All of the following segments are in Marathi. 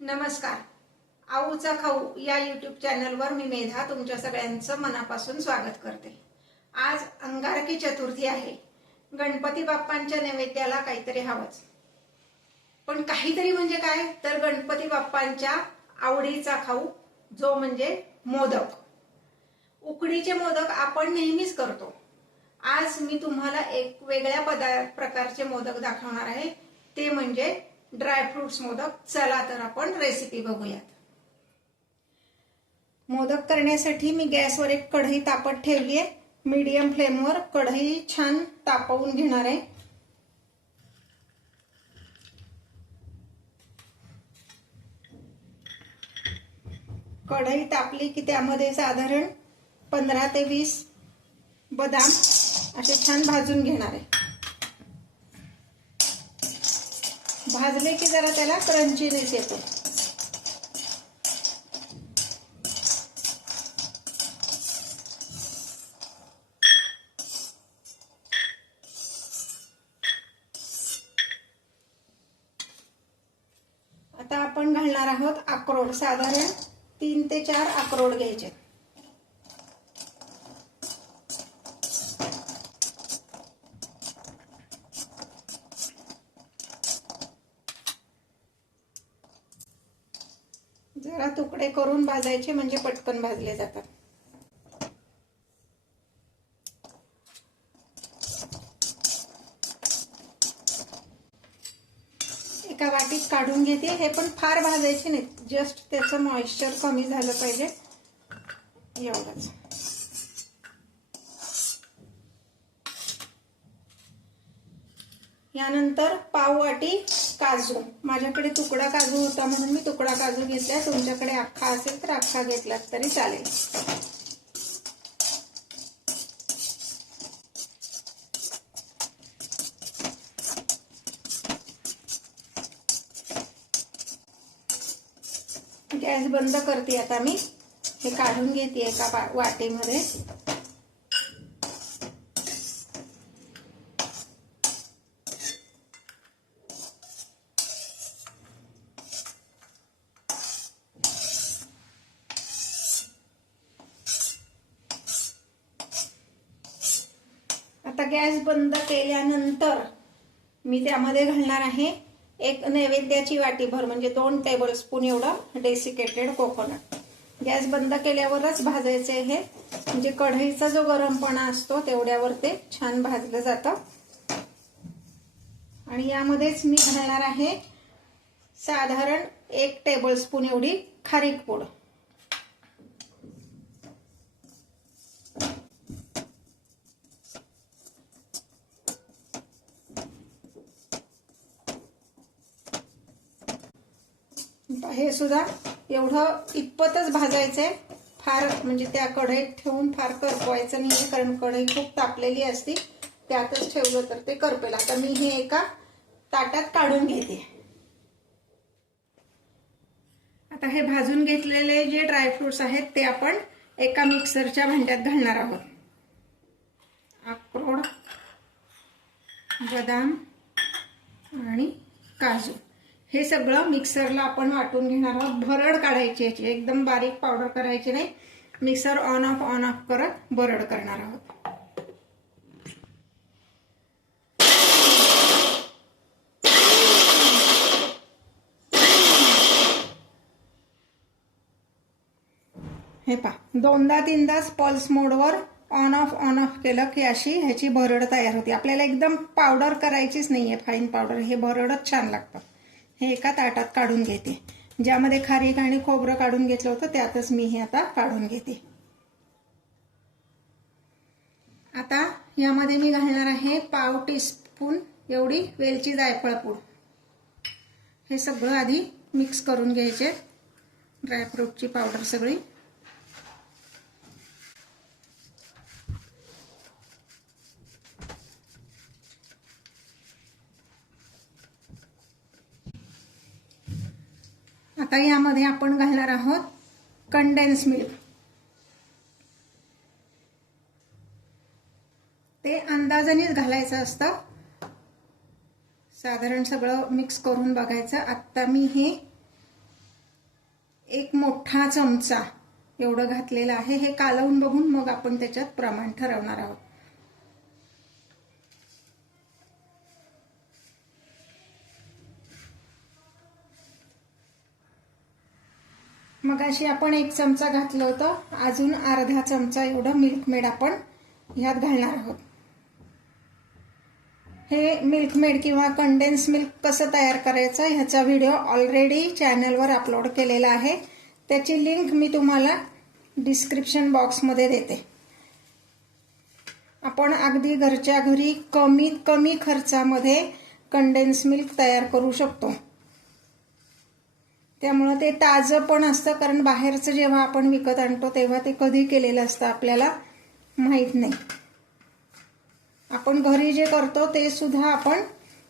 नमस्कार. आऊचा खाऊ या यूट्यूब चॅनलवर मी मेधा तुमच्या सगळ्यांचं मनापासून स्वागत करते. आज अंगारकी चतुर्थी आहे. गणपती बाप्पांच्या नैवेद्याला काहीतरी हवंच. पण काहीतरी म्हणजे काय तर गणपती बाप्पांच्या आवडीचा खाऊ जो म्हणजे मोदक. उकडीचे मोदक आपण नेहमीच करतो. आज मी तुम्हाला एक वेगळ्या प्रकारचे मोदक दाखवणार आहे. ते म्हणजे ड्रायफ्रुट्स मोदक. चला तर आपण रेसिपी बघूयात. मोदक करण्यासाठी मी गॅसवर एक कढई तापत ठेवली आहे. मीडियम फ्लेमवर कढई छान तापवून घेणार आहे. कढई तापली की त्यामध्ये साधारण 15 ते 20 बदाम असे छान भाजून घेणार आहे. भाजले की जरा त्याला क्रंचीनेस येतो. आता आपण घालणार आहोत अक्रोड. साधारण 3 ते 4 अक्रोड घ्यायचे. जरा तुकडे करून भाजायचे म्हणजे पटकन भाजले जातात. एका वाटीत काढून घेते. हे पण फार भाजायचे नाही, जस्ट त्याचं मॉइश्चर कमी झालं पाहिजे एवढंच. यानंतर पाव वाटी काजू. माझ्याकडे तुकडा काजू होता म्हणून मी तुकडा काजू घेतला. तुमच्याकडे अख्खा असेल तर अख्खा घेतलात तरी चालेल. गॅस बंद करते. आता मी हे काढून घेते एका वाटीमध्ये. आता गॅस बंद केल्यानंतर मी त्यामध्ये घालणार आहे एक नैवेद्याची वाटीभर म्हणजे 2 टेबलस्पून एवढं डेसिकेटेड कोकोनट. गॅस बंद केल्यावरच भाजायचे हे, म्हणजे कढईचा जो गरमपणा असतो तेवढ्यावर ते छान भाजलं जातं. आणि यामध्येच मी घालणार आहे साधारण 1 टेबलस्पून एवढी खारीक पूड. हे सुद्धा एवढं इतपतच भाजायचंय. फार म्हणजे त्या कढईत ठेवून फार करपवायचं नाहीये, कारण कढई खूप तापलेली असती. त्यातच ठेवलं तर ते करपेल. आता मी हे एका ताटात काढून घेते. आता हे भाजून घेतलेले जे ड्रायफ्रुट्स आहेत ते आपण एका मिक्सरच्या भांड्यात घालणार आहोत. अक्रोड, बदाम आणि काजू हे सगळं मिक्सरला आपण वाटून घेणार आहोत. भरड काढायची याची, एकदम बारीक पावडर करायची नाही. मिक्सर ऑन ऑफ करत भरड करणार आहोत. हे पहा, 2दा-3दा पल्स मोडवर ऑन ऑफ केलं की अशी ह्याची भरड तयार होती. आपल्याला एकदम पावडर करायचीच नाहीये, फाईन पावडर. हे भरडच छान लागतं. हे एका ताटात काढून घेते. ज्यामध्ये खारीक आणि खोबरं काढून घेतलं होतं त्यातच मी हे आता काढून घेते. आता यामध्ये मी घालणार आहे पाव टीस्पून एवढी वेलची जायफळ पूड. हे सगळं आधी मिक्स करून घ्यायचे, ड्रायफ्रूटची पावडर सगळी. आता यामध्ये आपण घालणार आहोत कंडेन्स मिल्क. ते अंदाजानेच घालायचं असतं. साधारण सगळं मिक्स करून बघायचं. आता मी हे एक मोठा चमचा एवढं घातलेलं आहे. हे कालवून बघून मग आपण त्याच्यात प्रमाण ठरवणार आहोत. मगाशी आपण 1 चमचा घातलं होतं, अजून अर्धा चमचा एवढं मिल्क मेड आपण ह्यात घालणार आहोत. हे मिल्क मेड किंवा कंडेन्स मिल्क कसं तयार करायचं ह्याचा व्हिडिओ ऑलरेडी चॅनलवर अपलोड केलेला आहे. त्याची लिंक मी तुम्हाला डिस्क्रिप्शन बॉक्समध्ये देते. आपण अगदी घरच्या घरी कमीत कमी खर्चामध्ये कंडेन्स मिल्क तयार करू शकतो. त्यामुळे ते ताजं पण असतं, कारण बाहेरचं जेव्हा आपण विकत आणतो तेव्हा ते कधी केलेलं असतं आपल्याला माहीत नाही. आपण घरी जे करतो ते सुद्धा आपण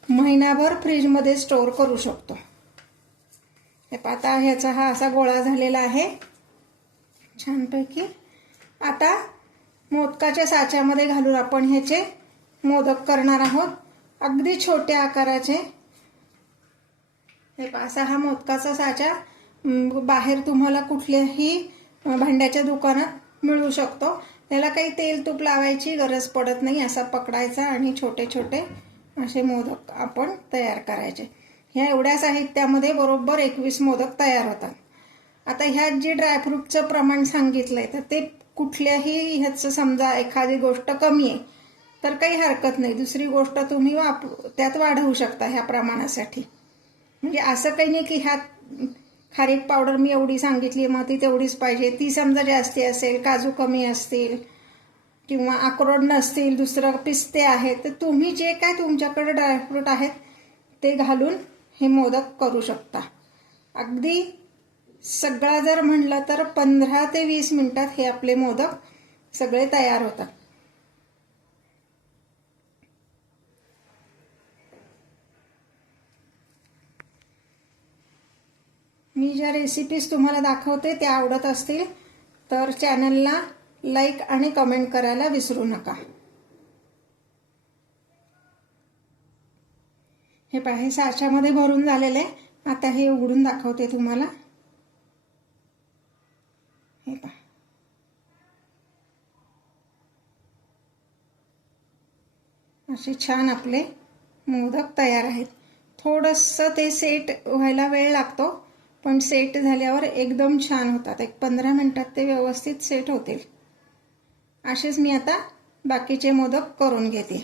महिनाभर फ्रीजमध्ये स्टोअर करू शकतो. हे पाता ह्याचा हा असा गोळा झालेला आहे छानपैकी. आता मोदकाच्या साच्यामध्ये घालून आपण ह्याचे मोदक करणार आहोत, अगदी छोट्या आकाराचे. हे असा हा मोदकाचा साचा बाहेर तुम्हाला कुठल्याही भांड्याच्या दुकानात मिळू शकतो. त्याला काही तेल तूप लावायची गरज पडत नाही. असा पकडायचा आणि छोटे छोटे असे मोदक आपण तयार करायचे. ह्या एवढ्या साहित्यामध्ये बरोबर 21 मोदक तयार होतात. आता ह्यात जे ड्रायफ्रूटचं प्रमाण सांगितलंय तर ते कुठल्याही ह्याचं समजा एखादी गोष्ट कमी आहे तर काही हरकत नाही, दुसरी गोष्ट तुम्ही त्यात वाढवू शकता ह्या प्रमाणासाठी. म्हणजे असं काही नाही की ह्यात खारीक पावडर मी एवढी सांगितली मग ती तेवढीच पाहिजे. ती समजा जास्ती असेल, काजू कमी असतील किंवा अक्रोड नसतील, दुसरं पिस्ते आहेत, तर तुम्ही जे काय तुमच्याकडे ड्रायफ्रूट आहेत ते घालून हे मोदक करू शकता. अगदी सगळा जर म्हणलं तर 15 ते 20 मिनिटात हे आपले मोदक सगळे तयार होतात. मी ज्या रेसिपीज तुम्हाला दाखवते त्या आवडत असतील तर चॅनलला लाईक आणि कमेंट करायला विसरू नका. हे पहा, हे साच्यामध्ये भरून झालेले. आता हे उघडून दाखवते तुम्हाला. हे पहा, असे छान आपले मोदक तयार आहेत. थोडंसं ते सेट व्हायला वेळ लागतो, पण सेट झाल्यावर एकदम छान होतात. एक 15 मिनिटात ते व्यवस्थित सेट होतील. असेच मी आता बाकीचे मोदक करून घेते.